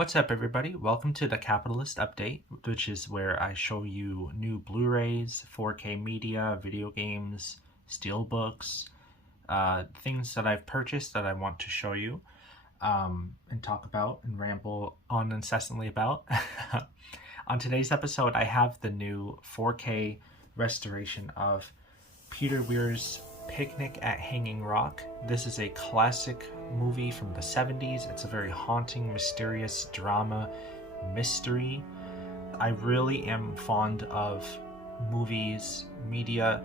What's up, everybody? Welcome to the Capitalist Update, which is where I show you new Blu-rays, 4K media, video games, steelbooks, things that I've purchased that I want to show you and talk about and ramble on incessantly about. On today's episode, I have the new 4K restoration of Peter Weir's Picnic at Hanging Rock. This is a classic movie from the 70s. It's a very haunting, mysterious drama mystery. I really am fond of movies, media,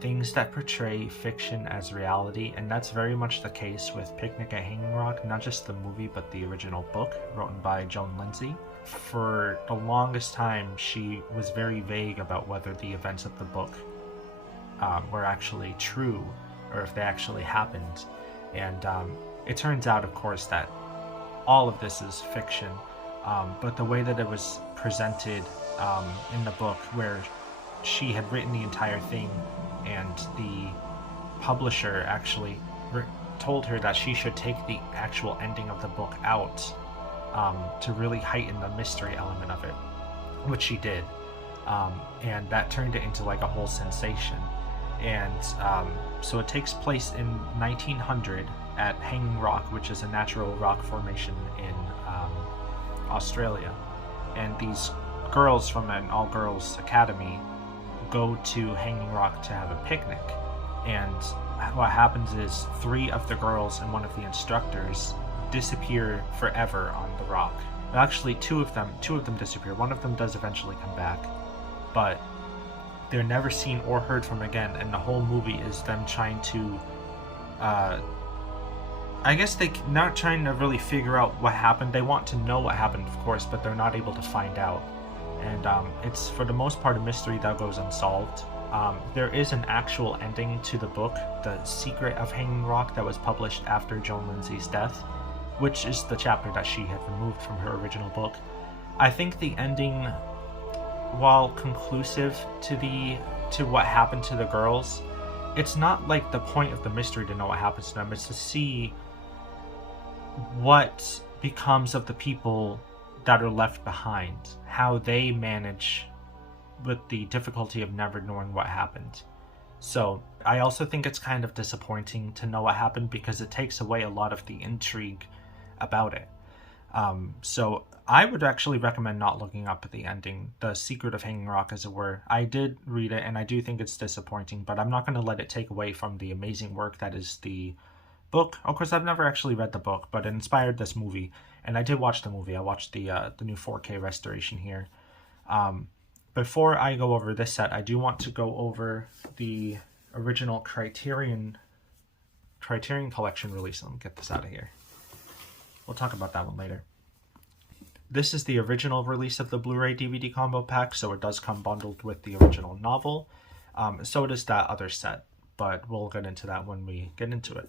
things that portray fiction as reality, and that's very much the case with Picnic at Hanging Rock, not just the movie but the original book written by Joan Lindsay. For the longest time, she was very vague about whether the events of the book were actually true or if they actually happened. And it turns out, of course, that all of this is fiction, but the way that it was presented in the book, where she had written the entire thing and the publisher actually told her that she should take the actual ending of the book out to really heighten the mystery element of it, which she did, and that turned it into like a whole sensation. And so it takes place in 1900 at Hanging Rock, which is a natural rock formation in Australia. And these girls from an all-girls academy go to Hanging Rock to have a picnic. And what happens is 3 of the girls and 1 of the instructors disappear forever on the rock. Actually, two of them disappear. 1 of them does eventually come back, but they're never seen or heard from again, and the whole movie is them trying to I guess they're not trying to really figure out what happened. They want to know what happened, of course, but they're not able to find out. And it's, for the most part, a mystery that goes unsolved. There is an actual ending to the book, The Secret of Hanging Rock, that was published after Joan Lindsay's death, which is the chapter that she had removed from her original book. I think the ending, while conclusive to what happened to the girls, it's not like the point of the mystery to know what happens to them. It's to see what becomes of the people that are left behind, how they manage with the difficulty of never knowing what happened. So I also think it's kind of disappointing to know what happened, because it takes away a lot of the intrigue about it. So I would actually recommend not looking up the ending, The Secret of Hanging Rock, as it were. I did read it, and I do think it's disappointing, but I'm not going to let it take away from the amazing work that is the book. Of course, I've never actually read the book, but it inspired this movie, and I did watch the movie. I watched the new 4K restoration here. Before I go over this set, I do want to go over the original Criterion Collection release. Let me get this out of here. We'll talk about that one later. This is the original release of the Blu-ray DVD combo pack, so it does come bundled with the original novel. So does that other set, but we'll get into that when we get into it.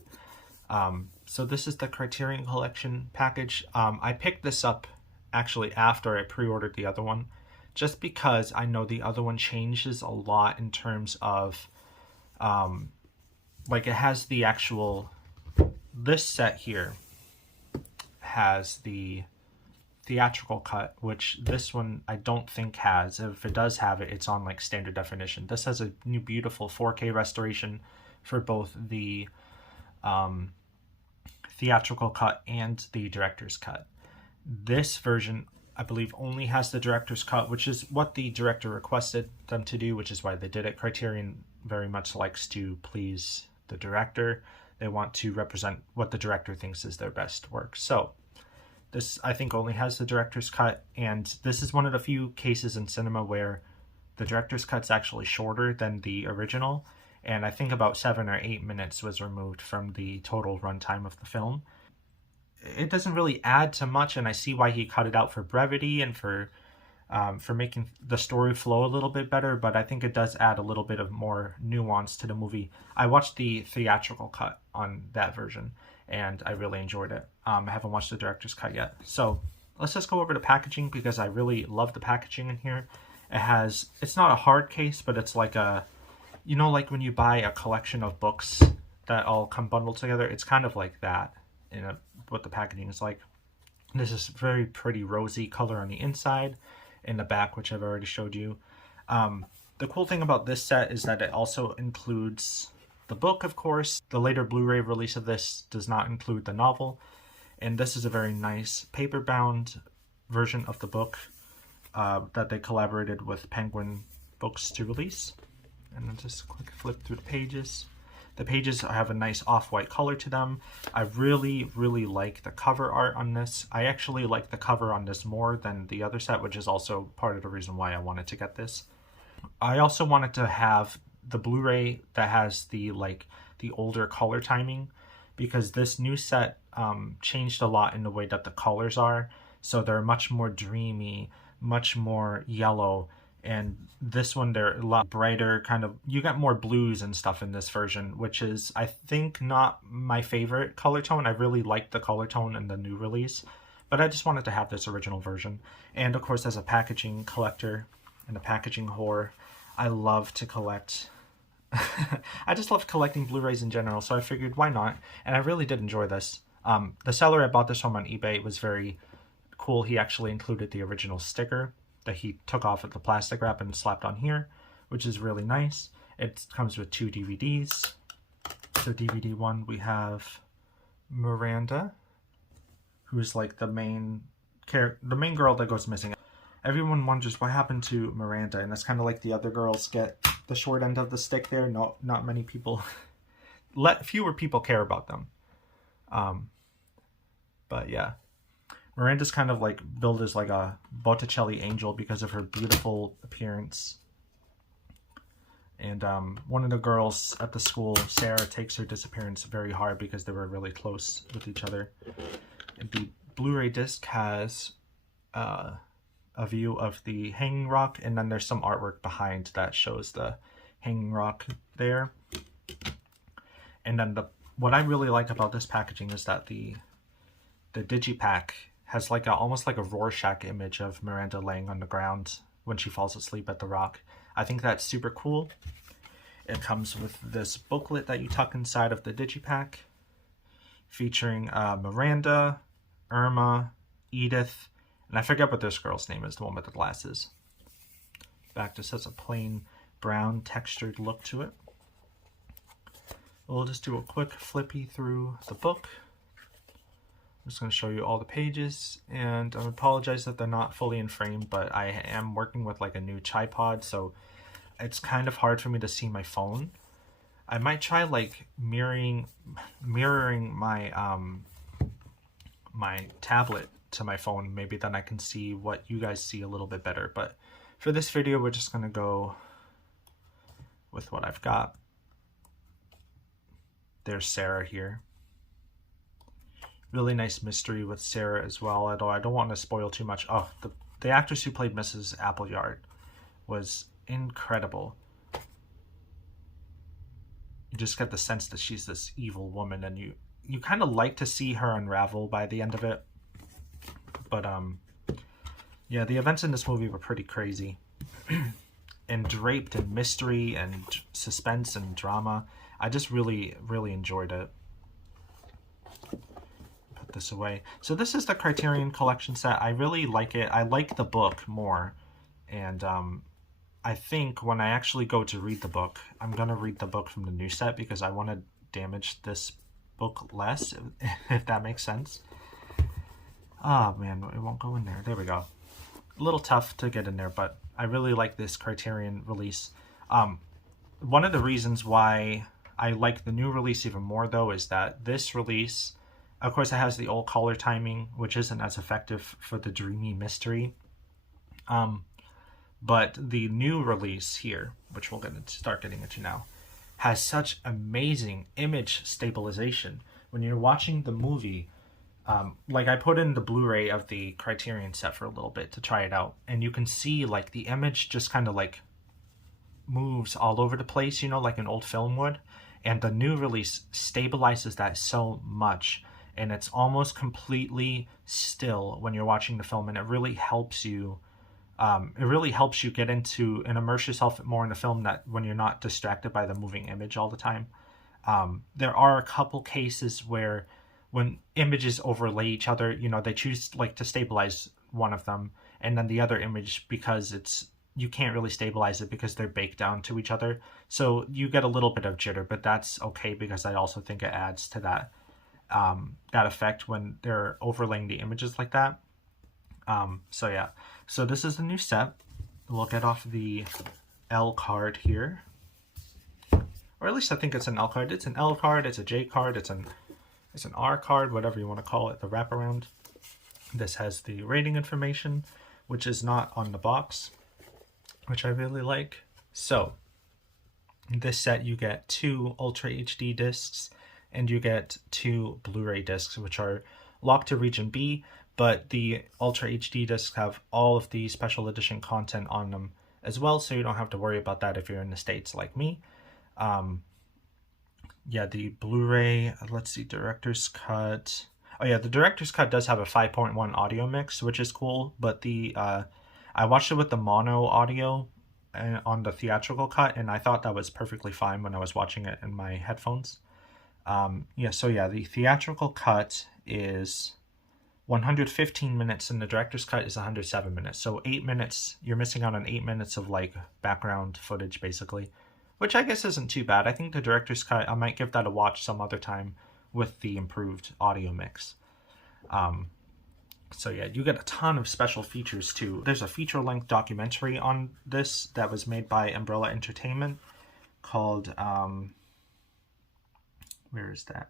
So this is the Criterion Collection package. I picked this up actually after I pre-ordered the other one, just because I know the other one changes a lot in terms of, like, it has the actual, this set here has the theatrical cut, which this one I don't think has. If it does have it, it's on like standard definition. This has a new beautiful 4K restoration for both the theatrical cut and the director's cut. This version, I believe, only has the director's cut, which is what the director requested them to do, which is why they did it. Criterion very much likes to please the director. They want to represent what the director thinks is their best work. So this, I think, only has the director's cut, and this is one of the few cases in cinema where the director's cut's actually shorter than the original, and I think about 7 or 8 minutes was removed from the total runtime of the film. It doesn't really add to much, and I see why he cut it out for brevity and for making the story flow a little bit better, but I think it does add a little bit of more nuance to the movie. I watched the theatrical cut on that version, and I really enjoyed it. I haven't watched the director's cut yet. So let's just go over the packaging, because I really love the packaging in here. It's not a hard case, but it's like a, you know, like when you buy a collection of books that all come bundled together, it's kind of like that in what the packaging is like. This is very pretty rosy color on the inside, in the back, which I've already showed you. The cool thing about this set is that it also includes the book, of course. The later Blu-ray release of this does not include the novel, and this is a very nice paper-bound version of the book that they collaborated with Penguin Books to release. And then just quick flip through the pages. The pages have a nice off-white color to them. I really, really like the cover art on this. I actually like the cover on this more than the other set, which is also part of the reason why I wanted to get this. I also wanted to have the Blu-ray that has the older color timing, because this new set changed a lot in the way that the colors are. So they're much more dreamy, much more yellow, and this one they're a lot brighter, kind of, you get more blues and stuff in this version, which is, I think, not my favorite color tone. I really like the color tone in the new release, but I just wanted to have this original version. And of course, as a packaging collector and a packaging whore, I love to collect I just love collecting Blu-rays in general, so I figured why not, and I really did enjoy this. The seller I bought this from on eBay was very cool. He actually included the original sticker that he took off of the plastic wrap and slapped on here, which is really nice. It comes with 2 DVDs. So DVD 1, we have Miranda, who's like the main girl that goes missing. Everyone wonders what happened to Miranda, and it's kind of like the other girls get the short end of the stick there. Not many people, fewer people care about them. But yeah. Miranda's kind of like billed as like a Botticelli angel because of her beautiful appearance. And one of the girls at the school, Sarah, takes her disappearance very hard because they were really close with each other. And the Blu-ray disc has a view of the Hanging Rock, and then there's some artwork behind that shows the Hanging Rock there. And then what I really like about this packaging is that the digipack has like almost like a Rorschach image of Miranda laying on the ground when she falls asleep at the rock. I think that's super cool. It comes with this booklet that you tuck inside of the digipack, featuring Miranda, Irma, Edith, and I forget what this girl's name is, the one with the glasses. Back just has a plain brown textured look to it. We'll just do a quick flippy through the book. I'm just going to show you all the pages, and I apologize that they're not fully in frame, but I am working with like a new tripod, so it's kind of hard for me to see my phone. I might try like mirroring my my tablet to my phone. Maybe then I can see what you guys see a little bit better, but for this video we're just going to go with what I've got. There's Sarah here. Really nice mystery with Sarah as well, although I don't want to spoil too much. Oh, the actress who played Mrs. Appleyard was incredible. You just get the sense that she's this evil woman, and you kind of like to see her unravel by the end of it. But yeah, the events in this movie were pretty crazy and draped in mystery and suspense and drama. I just really, really enjoyed it. This away. So this is the Criterion Collection set. I really like it. I like the book more, and I think when I actually go to read the book, I'm gonna read the book from the new set because I want to damage this book less, if that makes sense. Oh man, it won't go in there. There we go. A little tough to get in there, but I really like this Criterion release. One of the reasons why I like the new release even more, though, is that this release, of course, it has the old color timing, which isn't as effective for the dreamy mystery. But the new release here, which we're going to start getting into now, has such amazing image stabilization. When you're watching the movie, like I put in the Blu-ray of the Criterion set for a little bit to try it out, and you can see like the image just kind of like moves all over the place, you know, like an old film would. And the new release stabilizes that so much, and it's almost completely still when you're watching the film, and it really helps you get into and immerse yourself more in the film, that when you're not distracted by the moving image all the time. There are a couple cases where when images overlay each other, you know, they choose like to stabilize one of them, and then the other image, because you can't really stabilize it because they're baked down to each other. So you get a little bit of jitter, but that's okay because I also think it adds to that that effect when they're overlaying the images like that. So yeah, so this is the new set. We'll get off the L card here, or at least I think it's an L card. It's an L card, it's a J card, it's an R card, whatever you want to call it, the wraparound. This has the rating information, which is not on the box, which I really like. So in this set you get 2 Ultra HD discs and you get 2 Blu-ray discs, which are locked to region B, but the Ultra HD discs have all of the special edition content on them as well, so you don't have to worry about that if you're in the States like me. Yeah, the Blu-ray, let's see, director's cut. Oh yeah, the director's cut does have a 5.1 audio mix, which is cool, but the I watched it with the mono audio on the theatrical cut, and I thought that was perfectly fine when I was watching it in my headphones. Yeah, so yeah, the theatrical cut is 115 minutes and the director's cut is 107 minutes. So 8 minutes, you're missing out on 8 minutes of like background footage basically, which I guess isn't too bad. I think the director's cut, I might give that a watch some other time with the improved audio mix. So yeah, you get a ton of special features too. There's a feature-length documentary on this that was made by Umbrella Entertainment called, where is that?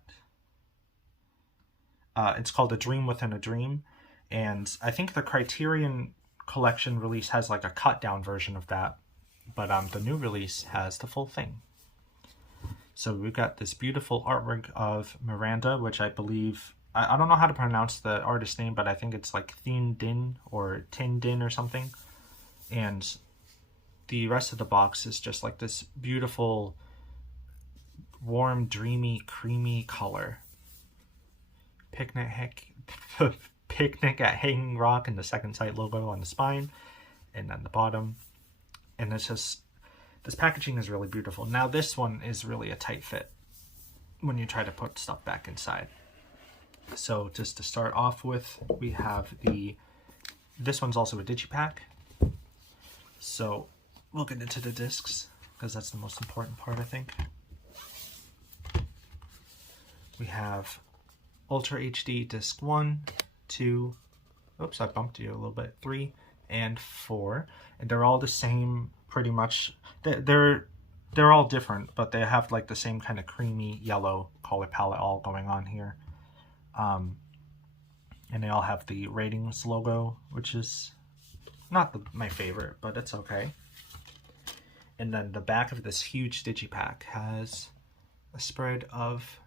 It's called A Dream Within a Dream, and I think the Criterion Collection release has like a cut-down version of that, but the new release has the full thing. So we've got this beautiful artwork of Miranda, which I believe, I don't know how to pronounce the artist's name, but I think it's like Thien Din or Tin Din or something. And the rest of the box is just like this beautiful, warm, dreamy, creamy color. Picnic at Hanging Rock and the Second Sight logo on the spine, and then the bottom. And it's just, this packaging is really beautiful. Now this one is really a tight fit when you try to put stuff back inside. So just to start off with, we have this one's also a digipack. So we'll get into the discs because that's the most important part, I think. We have Ultra HD disc 1, 2, oops, I bumped you a little bit, 3, and 4. And they're all the same, pretty much. They're all different, but they have like the same kind of creamy yellow color palette all going on here. And they all have the ratings logo, which is not my favorite, but it's okay. And then the back of this huge digipack has a spread of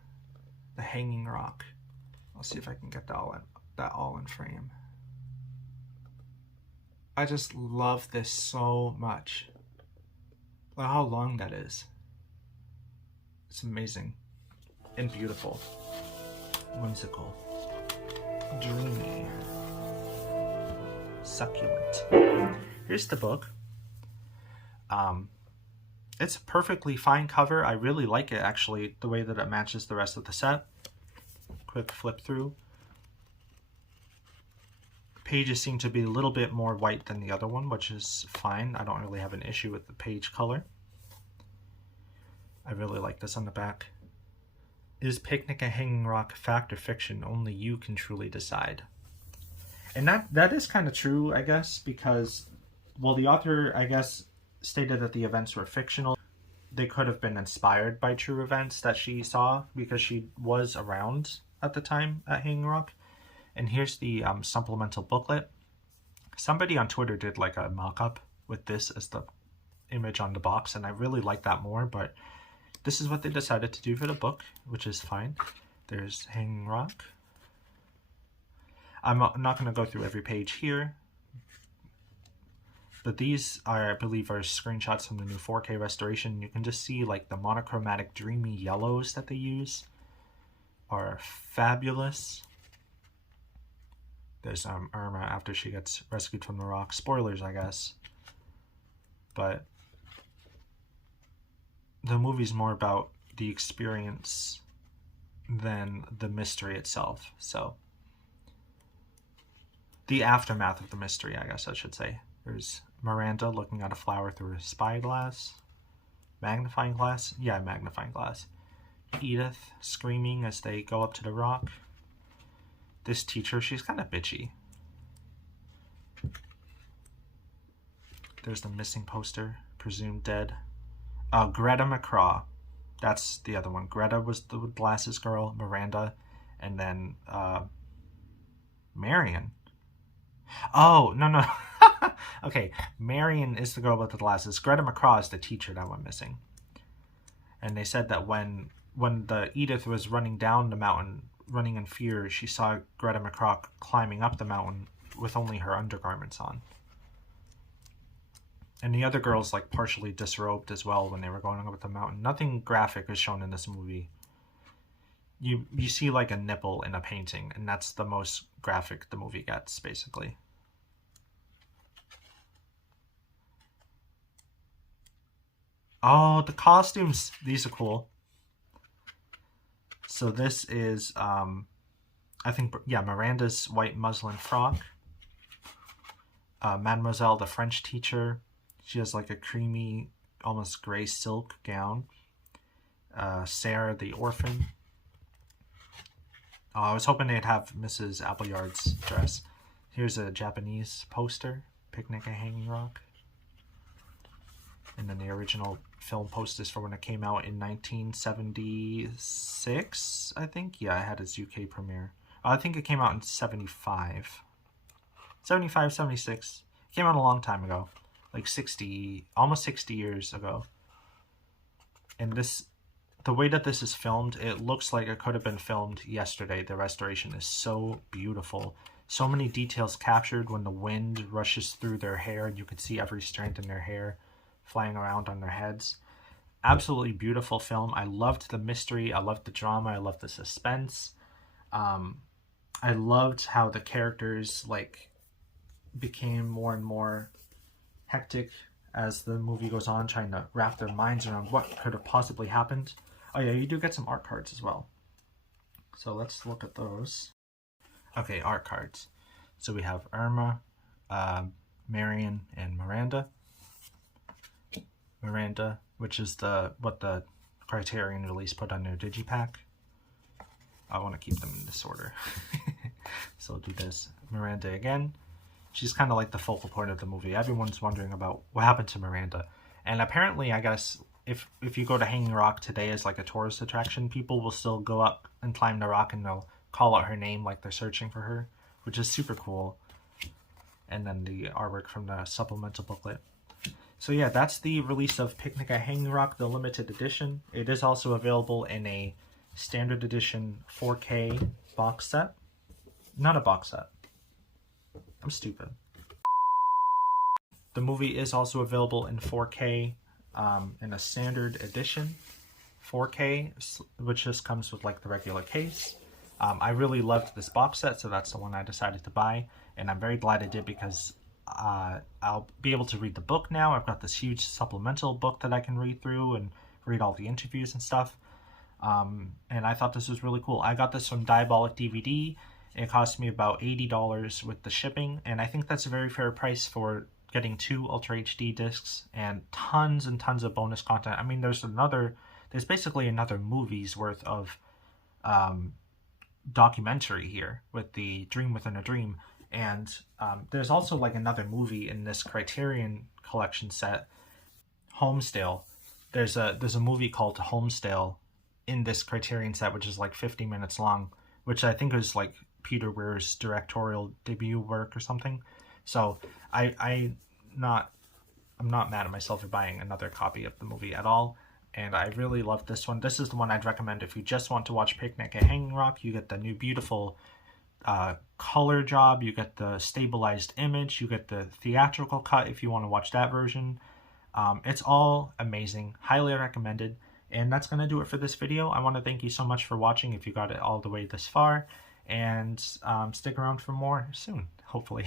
the Hanging Rock. I'll see if I can get that all in frame. I just love this so much. Look how long that is. It's amazing and beautiful. Whimsical. Dreamy. Succulent. Here's the book. It's a perfectly fine cover. I really like it actually, the way that it matches the rest of the set. Quick flip through. Pages seem to be a little bit more white than the other one, which is fine. I don't really have an issue with the page color. I really like this on the back. Is Picnic at Hanging Rock fact or fiction? Only you can truly decide. And that is kind of true, I guess, because, well, the author, I guess, stated that the events were fictional. They could have been inspired by true events that she saw because she was around at the time at Hanging Rock. And here's the supplemental booklet. Somebody on Twitter did like a mock-up with this as the image on the box, and I really like that more, but this is what they decided to do for the book, which is fine. There's Hanging Rock. I'm not going to go through every page here, but these are, I believe, are screenshots from the new 4K restoration. You can just see like the monochromatic dreamy yellows that they use are fabulous. There's Irma after she gets rescued from the rock. Spoilers, I guess. But the movie's more about the experience than the mystery itself. So the aftermath of the mystery, I guess I should say. There's Miranda looking at a flower through a spyglass. Magnifying glass? Yeah, magnifying glass. Edith screaming as they go up to the rock. This teacher, she's kind of bitchy. There's the missing poster, presumed dead. Greta McCraw. That's the other one. Greta was the glasses girl, Miranda, and then Marion. Oh, no. Okay, Marion is the girl with the glasses. Greta McCraw is the teacher that went missing. And they said that when the Edith was running down the mountain, running in fear, she saw Greta McCraw climbing up the mountain with only her undergarments on. And the other girls like partially disrobed as well when they were going up the mountain. Nothing graphic is shown in this movie. You see like a nipple in a painting, and that's the most graphic the movie gets, basically. Oh, the costumes. These are cool. So this is, I think, yeah, Miranda's white muslin frock. Mademoiselle, the French teacher. She has like a creamy, almost gray silk gown. Sarah, the orphan. I was hoping they'd have Mrs. Appleyard's dress. Here's a Japanese poster, Picnic at Hanging Rock. And then the original film posters for when it came out in 1976, I think. Yeah, it had its UK premiere. I think it came out in 75. 75, 76. It came out a long time ago. Like 60, almost 60 years ago. And this, the way that this is filmed, it looks like it could have been filmed yesterday. The restoration is so beautiful. So many details captured when the wind rushes through their hair and you can see every strand in their hair flying around on their heads. Absolutely beautiful film. I loved the mystery. I loved the drama. I loved the suspense. I loved how the characters like became more and more hectic as the movie goes on, trying to wrap their minds around what could have possibly happened. Oh yeah, you do get some art cards as well. So let's look at those. Okay, art cards. So we have Irma, Marion, and Miranda. Miranda, which is what the Criterion release put on their digipack. I want to keep them in this order. So I'll do this. Miranda again. She's kind of like the focal point of the movie. Everyone's wondering about what happened to Miranda. And apparently, I guess, if you go to Hanging Rock today as like a tourist attraction, people will still go up and climb the rock and they'll call out her name like they're searching for her, which is super cool. And then the artwork from the supplemental booklet. So yeah, that's the release of Picnic at Hanging Rock, the limited edition. It is also available in a standard edition 4K box set. Not a box set. I'm stupid. The movie is also available in 4K in a standard edition 4K, which just comes with like the regular case. I really loved this box set, so that's the one I decided to buy, and I'm very glad I did because I'll be able to read the book now. I've got this huge supplemental book that I can read through and read all the interviews and stuff. And I thought this was really cool. I got this from Diabolic DVD. It cost me about $80 with the shipping, and I think that's a very fair price for getting 2 Ultra HD discs and tons of bonus content. I mean, there's basically another movie's worth of documentary here with the Dream Within a Dream, and there's also like another movie in this Criterion collection set, Homestale. There's a movie called Homestale in this Criterion set, which is like 50 minutes long, which I think is like Peter Weir's directorial debut work or something. So I'm not mad at myself for buying another copy of the movie at all. And I really love this one. This is the one I'd recommend if you just want to watch Picnic at Hanging Rock. You get the new beautiful color job. You get the stabilized image. You get the theatrical cut if you want to watch that version. It's all amazing. Highly recommended. And that's going to do it for this video. I want to thank you so much for watching if you got it all the way this far. And stick around for more soon, hopefully.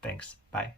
Thanks. Bye.